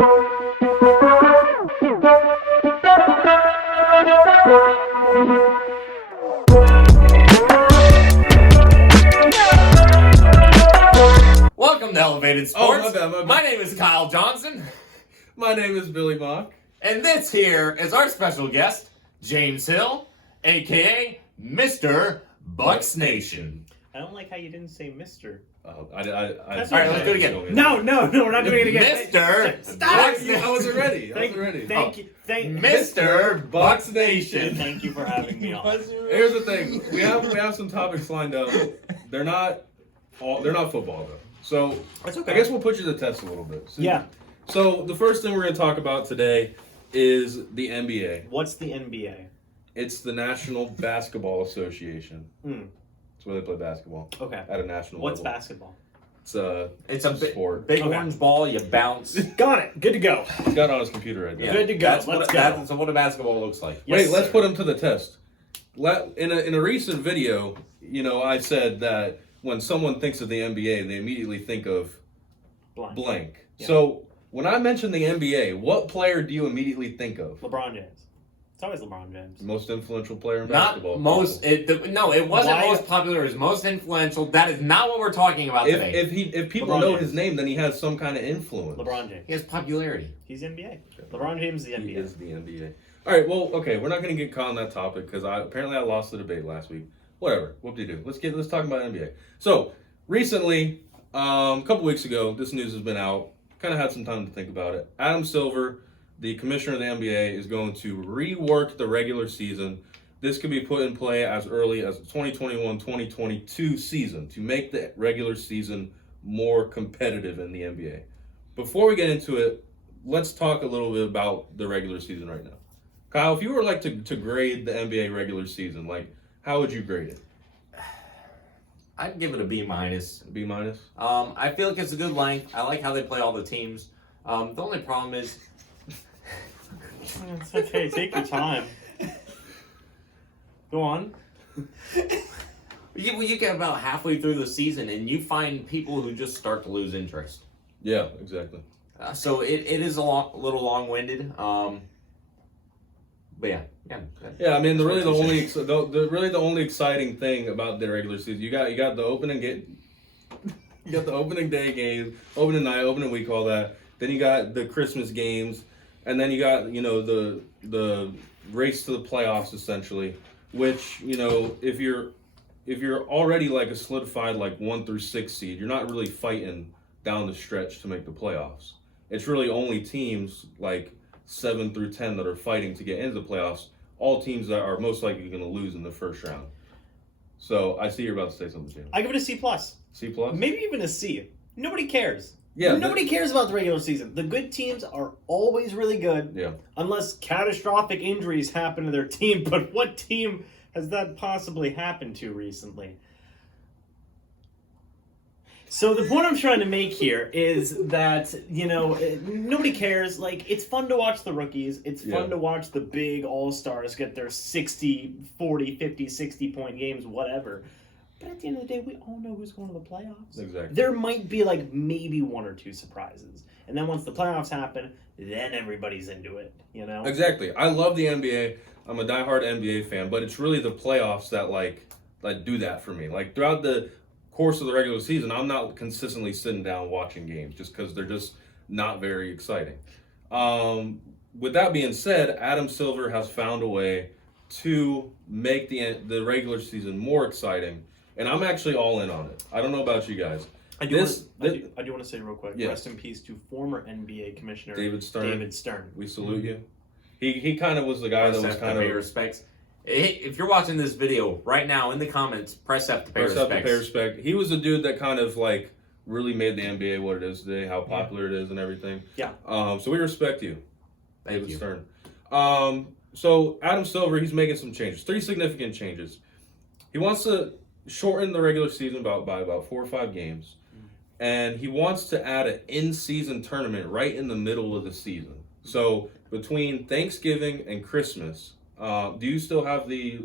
Welcome to Elevated Sports. My bad. My name is Kyle Johnson. My name is Billy Mock. And this here is our special guest, James Hill, a.k.a. Mr. Bucs Nation. I don't like how you didn't say Mr. All right, let's do it again. No, we're not doing it again. Mr. Stop! I wasn't ready. Thank you. Mr. Bucs Nation. Thank you for having me on. Here's the thing. We have some topics lined up. They're not football though. So That's okay. I guess we'll put you to the test a little bit. Yeah. So the first thing we're going to talk about today is the NBA. What's the NBA? It's the National Basketball Association. It's where they play basketball. Okay. At a national What's level. basketball? It's a sport. Big orange ball, you bounce. Got it. Good to go. He's got it on his computer right now. Yeah, Good to go. That's Let's what go. what a basketball looks like. Yes, Let's sir. put him to the test. In a recent video, I said that when someone thinks of the NBA, they immediately think of blank. Yeah. So when I mention the NBA, what player do you immediately think of? LeBron James. It's always LeBron James. Most influential player in Not basketball. most. It wasn't Why? most popular. It was most influential. That is not what we're talking about today. If people LeBron know James. his name, then he has some kind of influence. LeBron James. He has popularity. He's NBA. LeBron James is the He NBA. is the NBA. All right, well, okay, we're not going to get caught on that topic because apparently I lost the debate last week. Whatever, whoop-de-doo. Let's talk about NBA. So recently, a couple weeks ago, this news has been out. Kind of had some time to think about it. Adam Silver, the commissioner of the NBA, is going to rework the regular season. This could be put in play as early as the 2021-2022 season to make the regular season more competitive in the NBA. Before we get into it, let's talk a little bit about the regular season right now. Kyle, if you were to grade the NBA regular season, how would you grade it? I'd give it a B minus. B minus? I feel like it's a good length. I like how they play all the teams. The only problem is It's okay. Take your time. Go on. you get about halfway through the season and you find people who just start to lose interest. Yeah, exactly. So it is a little long-winded. But yeah. Yeah, I mean, the really the only exciting thing about the regular season, you got the opening you got the opening day games, opening night, opening week, all that. Then you got the Christmas games, and then you got the race to the playoffs essentially. Which if you're already a solidified 1 through 6 seed, you're not really fighting down the stretch to make the playoffs. It's really only teams 7 through 10 that are fighting to get into the playoffs. All teams that are most likely going to lose in the first round. So I see you're about to say something, James. I give it a C plus. C plus? Maybe even a C. Nobody cares. Yeah. Nobody cares about the regular season. The good teams are always really good. Yeah. Unless catastrophic injuries happen to their team. But what team has that possibly happened to recently? So the point I'm trying to make here is that, nobody cares. It's fun to watch the rookies. It's fun to watch the big all-stars get their 60, 40, 50, 60-point games, whatever. But at the end of the day, we all know who's going to the playoffs. Exactly. There might be maybe 1 or 2 surprises. And then once the playoffs happen, then everybody's into it, Exactly. I love the NBA. I'm a diehard NBA fan, but it's really the playoffs that do that for me. Throughout the course of the regular season, I'm not consistently sitting down watching games just because they're just not very exciting. With that being said, Adam Silver has found a way to make the regular season more exciting, and I'm actually all in on it. I don't know about you guys. I do want to say real quick, Yeah. rest in peace to former NBA Commissioner David Stern. We salute you. He kind of was the guy that was kind of respects. If you're watching this video right now, in the comments, press F to pay respect. He was the dude that kind of really made the NBA what it is today, how popular it is and everything. Yeah. So we respect you, Thank David you. Stern. So Adam Silver, he's making some changes, 3 significant changes. He wants to shorten the regular season by about 4 or 5 games, and he wants to add an in-season tournament right in the middle of the season. So between Thanksgiving and Christmas. Do you still have the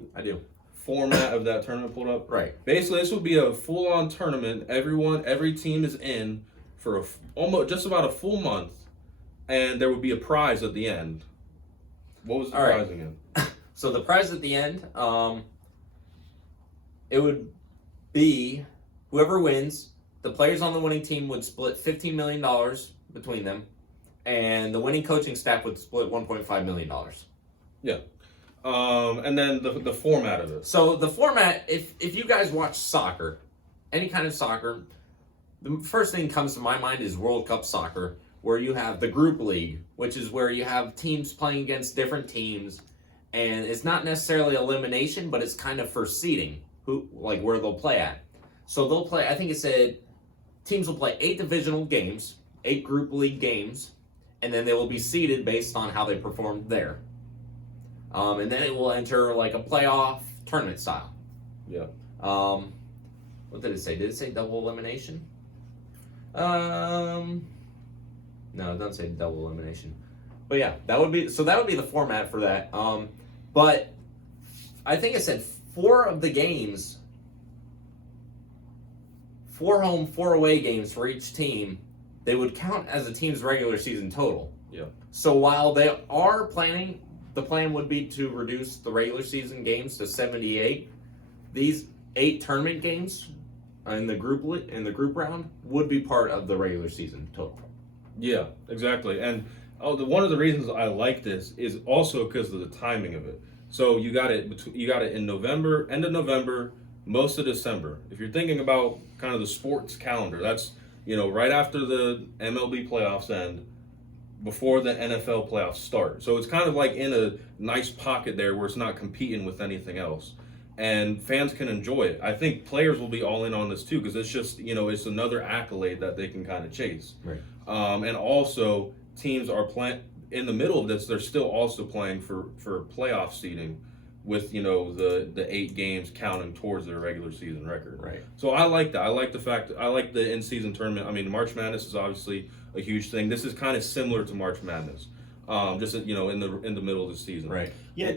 format of that tournament pulled up? Right. Basically, this would be a full-on tournament. Every team is in for almost just about a full month, and there would be a prize at the end. What was the All right. prize again? So the prize at the end, it would be whoever wins. The players on the winning team would split $15 million between them, and the winning coaching staff would split $1.5 million. Yeah. And then the format of it. So the format, if you guys watch soccer, any kind of soccer, the first thing that comes to my mind is World Cup soccer, where you have the group league, which is where you have teams playing against different teams, and it's not necessarily elimination, but it's kind of for seeding, where they'll play at. So they'll play, I think it said, teams will play 8 divisional games, 8 group league games, and then they will be seeded based on how they performed there. And then it will enter like a playoff tournament style. Yeah. What did it say? Did it say double elimination? No, it doesn't say double elimination. But yeah, that would be the format for that. But I think it said 4 of the games, 4 home, 4 away games for each team, they would count as a team's regular season total. Yeah. So while they are planning, the plan would be to reduce the regular season games to 78. These 8 tournament games in the group round would be part of the regular season total. Yeah, exactly. And one of the reasons I like this is also because of the timing of it. So you got it in November, end of November, most of December. If you're thinking about kind of the sports calendar, that's right after the MLB playoffs end, before the NFL playoffs start. So it's kind of like in a nice pocket there where it's not competing with anything else. And fans can enjoy it. I think players will be all in on this too, because it's just, it's another accolade that they can kind of chase. Right. And also, teams are playing in the middle of this. They're still also playing for playoff seeding, with the 8 games counting towards their regular season record. Right. So I like that. I like the in-season tournament. I mean, March Madness is obviously a huge thing. This is kind of similar to March Madness, just in the middle of the season. Right. Yeah.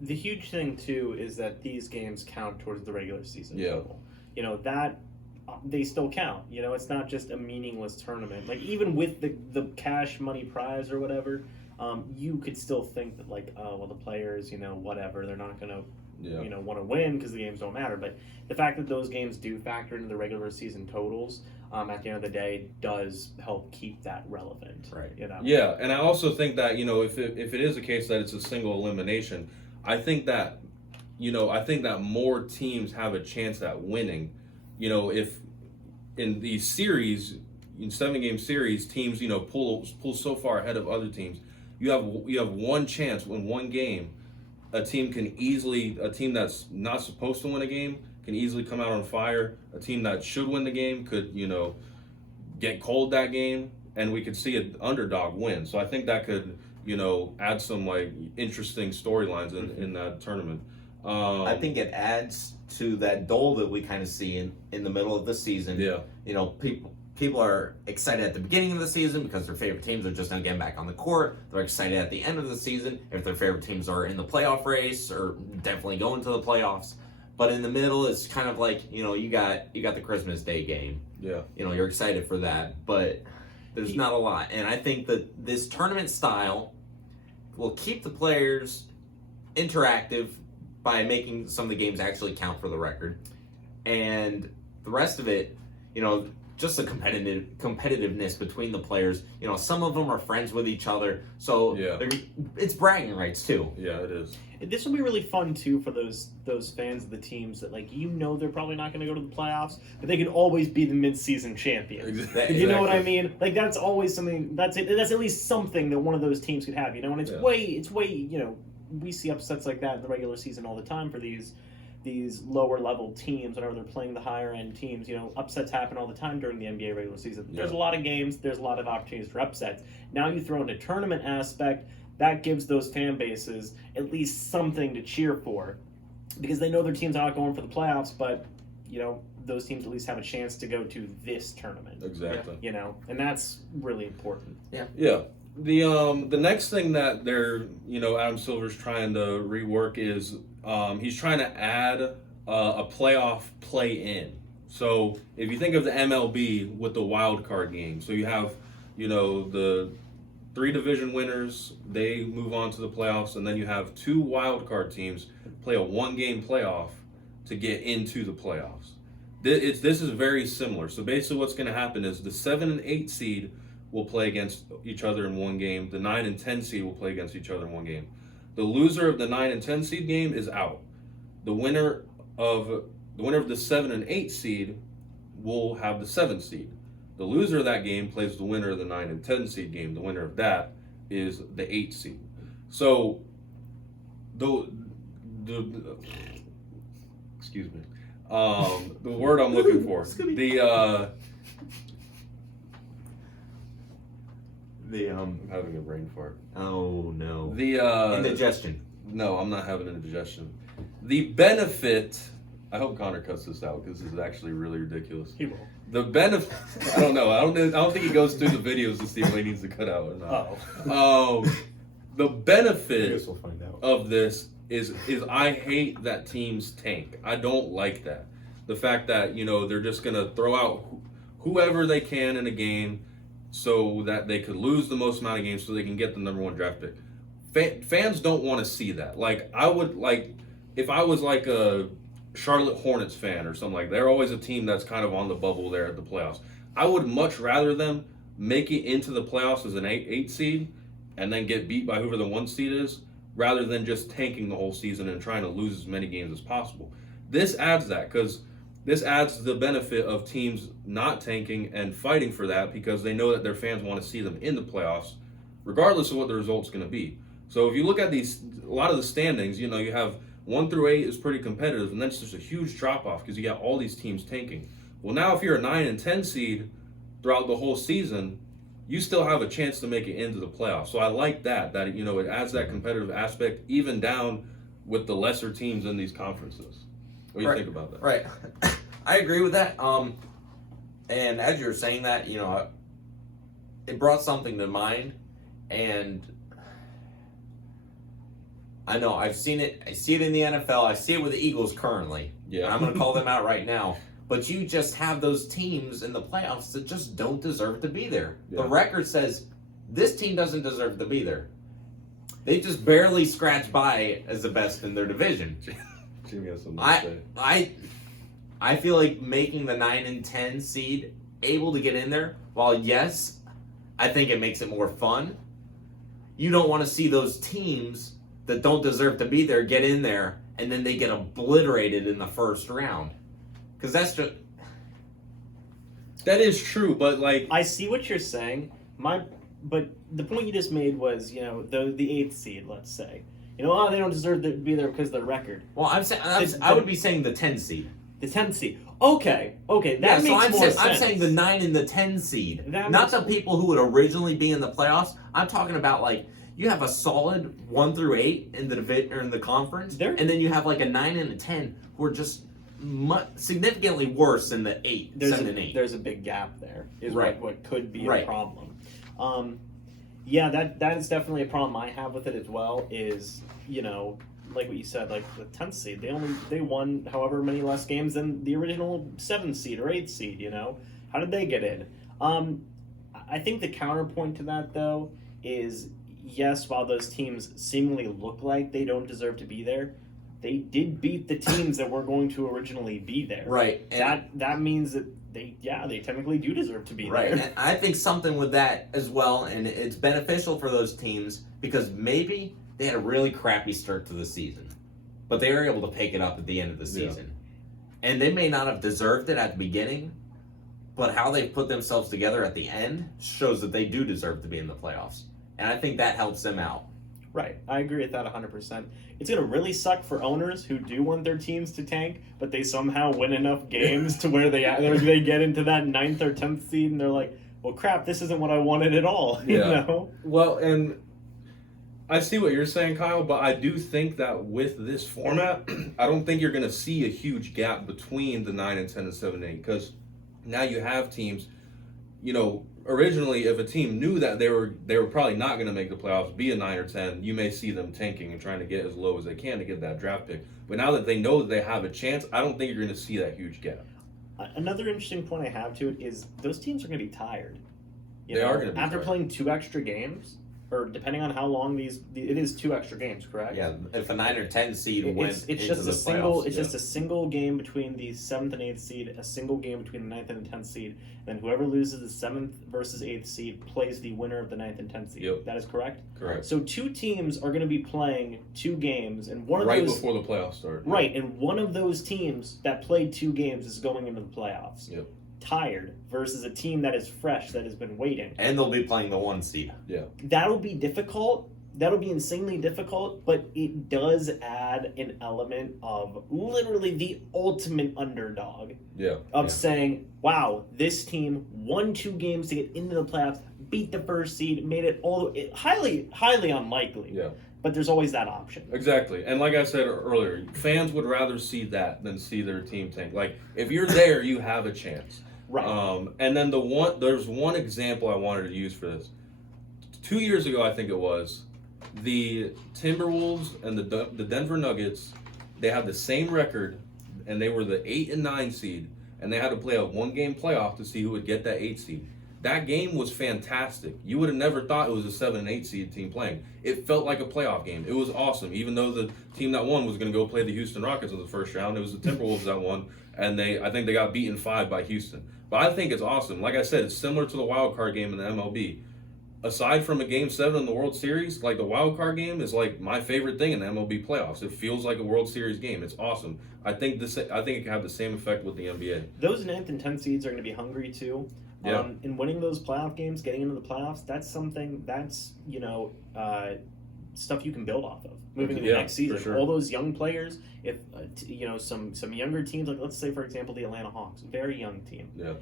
The huge thing too is that these games count towards the regular season total. That they still count. It's not just a meaningless tournament. Like, even with the cash money prize or whatever, you could still think that, like, oh well, the players, whatever, they're not gonna want to win because the games don't matter. But the fact that those games do factor into the regular season totals, at the end of the day, does help keep that relevant. Right. Yeah, and I also think that if it is a case that it's a single elimination, I think that more teams have a chance at winning. If in these series, in 7-game series, teams pull so far ahead of other teams, you have one chance in one game. A team that's not supposed to win a game can easily come out on fire. A team that should win the game could get cold that game, and we could see an underdog win. So I think that could add some like interesting storylines in that tournament. I think it adds to that dull that we kind of see in the middle of the season. Yeah. People are excited at the beginning of the season because their favorite teams are just now getting back on the court. They're excited at the end of the season if their favorite teams are in the playoff race or definitely going to the playoffs. But in the middle, it's kind of like, you got the Christmas Day game. Yeah. You're excited for that, but there's not a lot. And I think that this tournament style will keep the players interactive by making some of the games actually count for the record. And the rest of it, just the competitiveness between the players. Some of them are friends with each other, so it's bragging rights too. Yeah, it is. This will be really fun too for those fans of the teams that they're probably not going to go to the playoffs, but they can always be the mid-season champions. Exactly. You know what I mean? Like, that's always something. That's at least something that one of those teams could have. And it's way. We see upsets like that in the regular season all the time for these lower level teams whenever they're playing the higher end teams. Upsets happen all the time during the NBA regular season. There's a lot of games, there's a lot of opportunities for upsets. Now you throw in a tournament aspect, that gives those fan bases at least something to cheer for, because they know their team's not going for the playoffs, but those teams at least have a chance to go to this tournament. Exactly. And that's really important. Yeah. The next thing that they're Adam Silver's trying to rework is he's trying to add a playoff play-in. So if you think of the MLB with the wild card game, so you have the 3 division winners, they move on to the playoffs, and then you have 2 wild card teams play a 1-game playoff to get into the playoffs. This is very similar. So basically what's going to happen is the 7 and 8 seed will play against each other in 1 game. The 9 and 10 seed will play against each other in 1 game. The loser of the 9 and 10 seed game is out. The winner of the 7 and 8 seed will have the 7 seed. The loser of that game plays the winner of the 9 and 10 seed game. The winner of that is the 8 seed. So the excuse me. The word I'm looking for. I'm having a brain fart. Oh no. Indigestion. No, I'm not having indigestion. The benefit. I hope Connor cuts this out because this is actually really ridiculous. He will. The benefit. I don't know. I don't think he goes through the videos to see what he needs to cut out or not. Oh. The benefit I guess we'll find out. of this is I hate that teams tank. I don't like that. The fact that they're just gonna throw out whoever they can in a game so that they could lose the most amount of games so they can get the number 1 draft pick. Fans don't want to see that. Like I would like if I was like a Charlotte Hornets fan or something like that. They're always a team that's kind of on the bubble there at the playoffs. I would much rather them make it into the playoffs as an 8 seed and then get beat by whoever the 1 seed is, rather than just tanking the whole season and trying to lose as many games as possible. This adds that because this adds the benefit of teams not tanking and fighting for that because they know that their fans want to see them in the playoffs, regardless of what the result's going to be. So if you look at a lot of the standings, you have 1 through 8 is pretty competitive, and then it's just a huge drop off because you got all these teams tanking. Well, now if you're a 9 and 10 seed throughout the whole season, you still have a chance to make it into the playoffs. So I like that it adds that competitive aspect even down with the lesser teams in these conferences. What do you think about that? Right. I agree with that. And as you're saying that, it brought something to mind, and I know I've seen it. I see it in the NFL. I see it with the Eagles currently. Yeah. And I'm going to call them out right now. But you just have those teams in the playoffs that just don't deserve to be there. Yeah. The record says this team doesn't deserve to be there. They just barely scratch by as the best in their division. Jimmy has something to say. I feel like making the 9 and 10 seed able to get in there, while yes, I think it makes it more fun, you don't want to see those teams that don't deserve to be there get in there and then they get obliterated in the first round. Because that's just... That is true, but I see what you're saying. But the point you just made was, the 8th seed, let's say. They don't deserve to be there because of their record. Well, I would be saying the 10 seed. The 10th seed. Okay, that makes more sense. I'm saying the 9 and the 10 seed. Not the people who would originally be in the playoffs. I'm talking about, you have a solid 1 through 8 in the division or in the conference, and then you have a 9 and a 10 who are just significantly worse than the 7 and 8. There's a big gap there. Is right. what could be a problem. Yeah, that is definitely a problem I have with it as well. Is like what you said, the 10th seed, they won however many less games than the original 7th seed or 8th seed. How did they get in? I think the counterpoint to that though is yes, while those teams seemingly look like they don't deserve to be there, they did beat the teams that were going to originally be there. Right. And that means that they technically do deserve to be right. there. And I think something with that as well, and it's beneficial for those teams because maybe they had a really crappy start to the season, but they were able to pick it up at the end of the season. Yeah. And they may not have deserved it at the beginning, but how they put themselves together at the end shows that they do deserve to be in the playoffs. And I think that helps them out. Right. I agree with that 100%. It's going to really suck for owners who do want their teams to tank, but they somehow win enough games to where they get into that 9th or 10th seed and they're like, well, crap, this isn't what I wanted at all. Yeah. Well, and I see what you're saying, Kyle, but I do think that with this format, I don't think you're going to see a huge gap between the 9 and 10 and 7 and 8 because now you have teams, originally, if a team knew that they were probably not going to make the playoffs, be a 9 or 10, you may see them tanking and trying to get as low as they can to get that draft pick. But now that they know that they have a chance, I don't think you're going to see that huge gap. Another interesting point I have to it is those teams are going to be tired. They are going to be after tired. playing 2 extra games. or depending on how long it is 2 extra games, correct? Yeah, if a 9 or 10 seed went It's into just the a single. playoffs, It's just a single game between the 7th and 8th seed, a single game between the 9th and the 10th seed. Then whoever loses the 7th versus 8th seed plays the winner of the 9th and 10th seed. Yep. That is correct. Correct. So 2 teams are going to be playing 2 games, and one of right those before the playoffs start. right, and one of those teams that played 2 games is going into the playoffs. Yep. Tired versus a team that is fresh that has been waiting. and they'll be playing the 1 seed. That'll be difficult. That'll be insanely difficult, but it does add an element of literally the ultimate underdog of saying, wow, this team won 2 games to get into the playoffs, beat the first seed, made it highly, highly unlikely. Yeah. But there's always that option. Exactly. And like I said earlier, fans would rather see that than see their team tank. Like, if you're there, you have a chance. Right. And then there's one example I wanted to use for this. 2 years ago, I think it was, the Timberwolves and the Denver Nuggets, they had the same record, and they were the 8 and 9 seed, and they had to play a 1-game playoff to see who would get that 8 seed. That game was fantastic. You would have never thought it was a 7 and 8 seed team playing. It felt like a playoff game. It was awesome. Even though the team that won was going to go play the Houston Rockets in the first round, it was the Timberwolves that won, and I think they got beaten 5 by Houston. But I think it's awesome. Like I said, it's similar to the wild card game in the MLB. Aside from a Game 7 in the World Series, like the wild card game is like my favorite thing in the MLB playoffs. It feels like a World Series game. It's awesome. I think it can have the same effect with the NBA. Those 9th and 10th seeds are going to be hungry too. Yeah. And winning those playoff games, getting into the playoffs, that's something that's, stuff you can build off of moving into next season. For sure. All those young players, if some younger teams, like let's say for example the Atlanta Hawks, very young team. Yeah.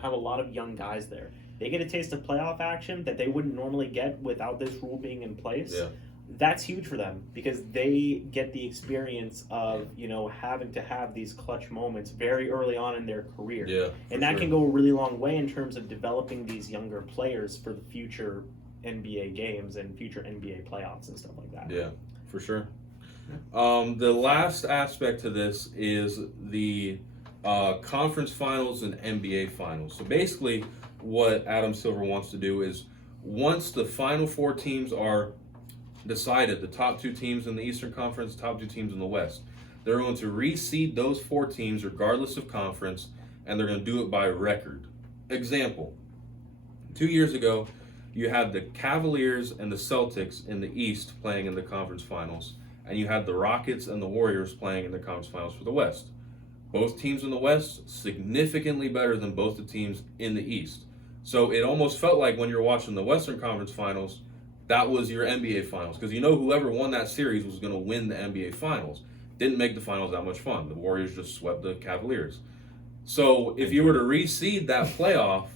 Have a lot of young guys there. They get a taste of playoff action that they wouldn't normally get without this rule being in place. Yeah. That's huge for them because they get the experience of having to have these clutch moments very early on in their career. Yeah. And that can go a really long way in terms of developing these younger players for the future NBA games and future NBA playoffs and stuff like that. Yeah, for sure. The last aspect to this is the conference finals and NBA finals. So basically, what Adam Silver wants to do is once the final 4 teams are decided, the top 2 teams in the Eastern Conference, top 2 teams in the West, they're going to reseed those 4 teams regardless of conference, and they're going to do it by record. Example, 2 years ago, you had the Cavaliers and the Celtics in the East playing in the conference finals, and you had the Rockets and the Warriors playing in the conference finals for the West. Both teams in the West significantly better than both the teams in the East. So it almost felt like when you're watching the Western Conference Finals, that was your NBA Finals. Because whoever won that series was going to win the NBA Finals. Didn't make the finals that much fun. The Warriors just swept the Cavaliers. So if you were to reseed that playoff,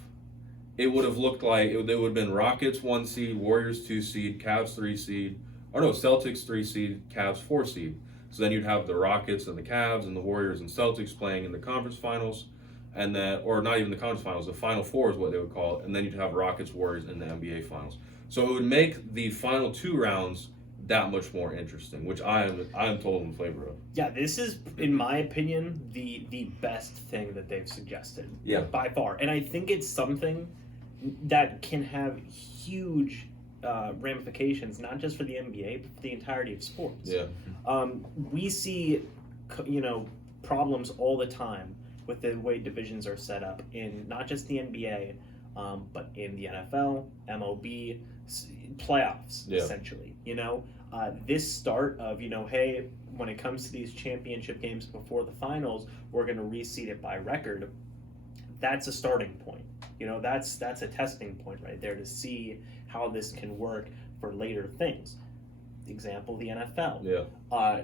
it would have looked like it would have been Rockets 1 seed, Warriors 2 seed, Cavs 3 seed, Celtics 3 seed, Cavs 4 seed. So then you'd have the Rockets and the Cavs and the Warriors and Celtics playing in the conference finals, and then, or not even the conference finals, the Final Four is what they would call it, and then you'd have Rockets, Warriors in the NBA finals. So it would make the final 2 rounds that much more interesting, which I am totally in favor of. Yeah, this is, in my opinion, the best thing that they've suggested. Yeah. By far. And I think it's something that can have huge ramifications, not just for the NBA, but for the entirety of sports. Yeah. We see, problems all the time with the way divisions are set up in not just the NBA, but in the NFL, MLB, playoffs, essentially. This start of, hey, when it comes to these championship games before the finals, we're going to reseed it by record. That's a starting point. That's a testing point right there to see how this can work for later things. Example, the NFL. Yeah.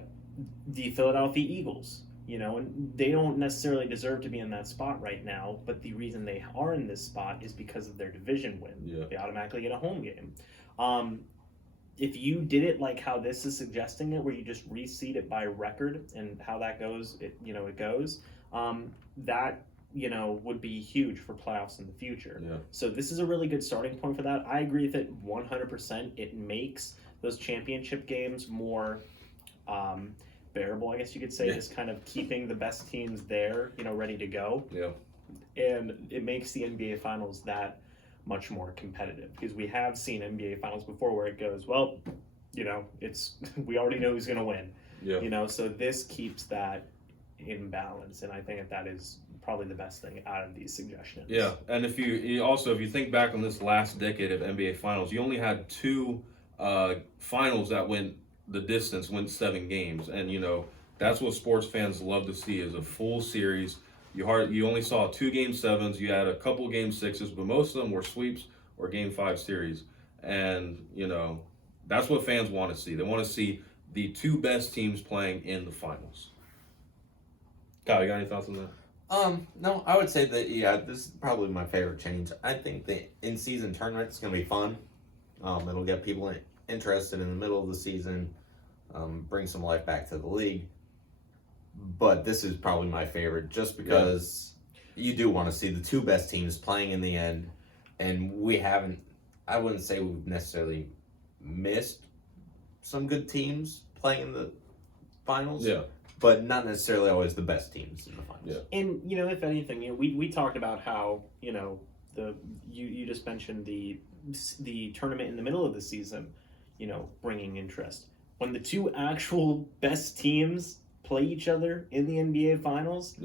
The Philadelphia Eagles. And they don't necessarily deserve to be in that spot right now, but the reason they are in this spot is because of their division win. Yeah. They automatically get a home game. If you did it like how this is suggesting it, where you just reseed it by record and how that goes, it goes, that would be huge for playoffs in the future. Yeah. So this is a really good starting point for that. I agree with it 100%. It makes those championship games more bearable, I guess you could say, just kind of keeping the best teams there, ready to go. Yeah. And it makes the NBA Finals that much more competitive, because we have seen NBA finals before where it goes, well, it's we already know who's going to win. Yeah. So this keeps that in balance, and I think that is probably the best thing out of these suggestions. Yeah, and if you think back on this last decade of NBA finals, you only had two finals that went the distance, went 7 games, and that's what sports fans love to see, is a full series. You only saw 2 Game 7s, you had a couple Game 6s, but most of them were sweeps or Game 5 series, and that's what fans want to see. They want to see the 2 best teams playing in the finals. Kyle, you got any thoughts on that? No, I would say that, this is probably my favorite change. I think the in-season tournament is going to be fun. It'll get people interested in the middle of the season, bring some life back to the league. But this is probably my favorite, just because you do want to see the 2 best teams playing in the end. And I wouldn't say we've necessarily missed some good teams playing in the finals. Yeah. But not necessarily always the best teams in the finals. Yeah. And if anything, we talked about how you just mentioned the tournament in the middle of the season, bringing interest. When the 2 actual best teams play each other in the NBA finals,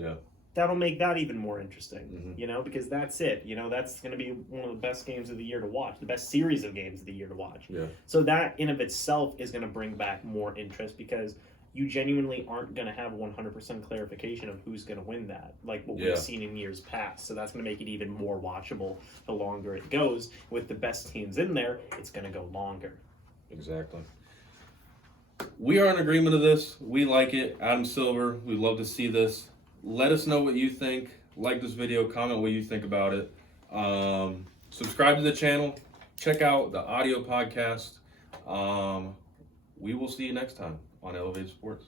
that'll make that even more interesting. Mm-hmm. Because that's it. That's going to be one of the best games of the year to watch, the best series of games of the year to watch. Yeah. So that in of itself is going to bring back more interest, because you genuinely aren't going to have 100% clarification of who's going to win that, like what we've seen in years past. So that's going to make it even more watchable the longer it goes. With the best teams in there, it's going to go longer. Exactly. We are in agreement of this. We like it. Adam Silver, we'd love to see this. Let us know what you think. Like this video, comment what you think about it. Subscribe to the channel. Check out the audio podcast. We will see you next time on Elevated Sports.